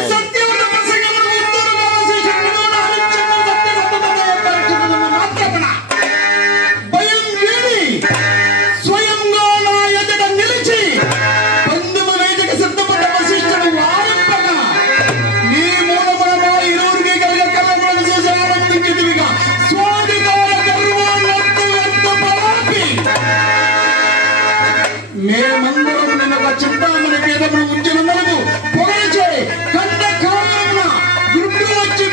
This is a మేమందరం నిన్న చింతామణి పీఠమును మనకు పొగడిచే కండ కాలమున గురుడు వచ్చి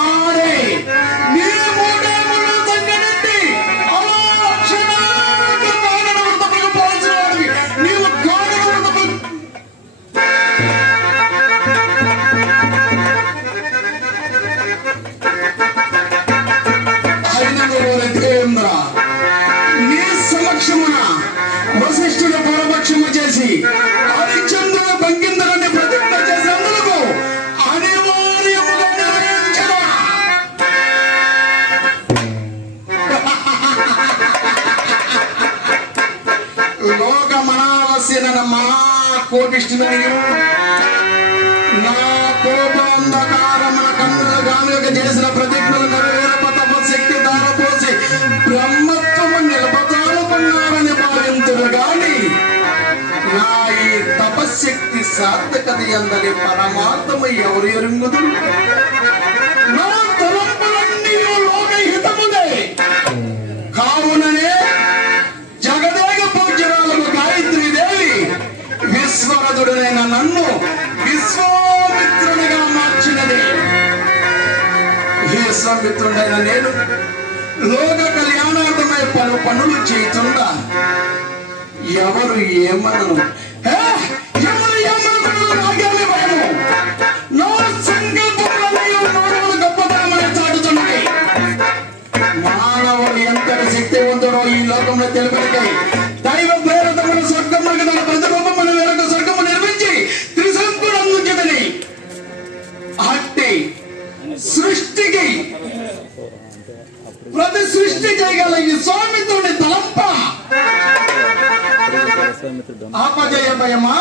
నాడే నీ మనావస్యన మహా కోటిష్ఠుని నా కోపాంధకారమున కన్నుల గానుగ చేసిన ప్రతిజ్ఞలు నెరవేరప తపశక్తి దారపోసి బ్రహ్మత్వము నిలబదాలకున్నారని భావింతుడు గాని నా ఈ తపశక్తి సార్థకత ఎందని పరమాత్మ ఎవరు ఎరుంగుతుంది విశ్వామిత్రుడైన నేను లోక కళ్యాణార్థమై పలు పనులు చేతుండా ఎవరు ఏమనను హే! ఎవరు ఏమనుకున్నారు భయము. నా గొప్పతనమని చాటుతున్నాయి. మానవుడు ఎంతటి శక్తివంతుడో ఈ లోకంలో తెలుపనికై సృష్టి చేయగల ఈ సోమిత్రుని తలంప. ఆపజేయమయమా?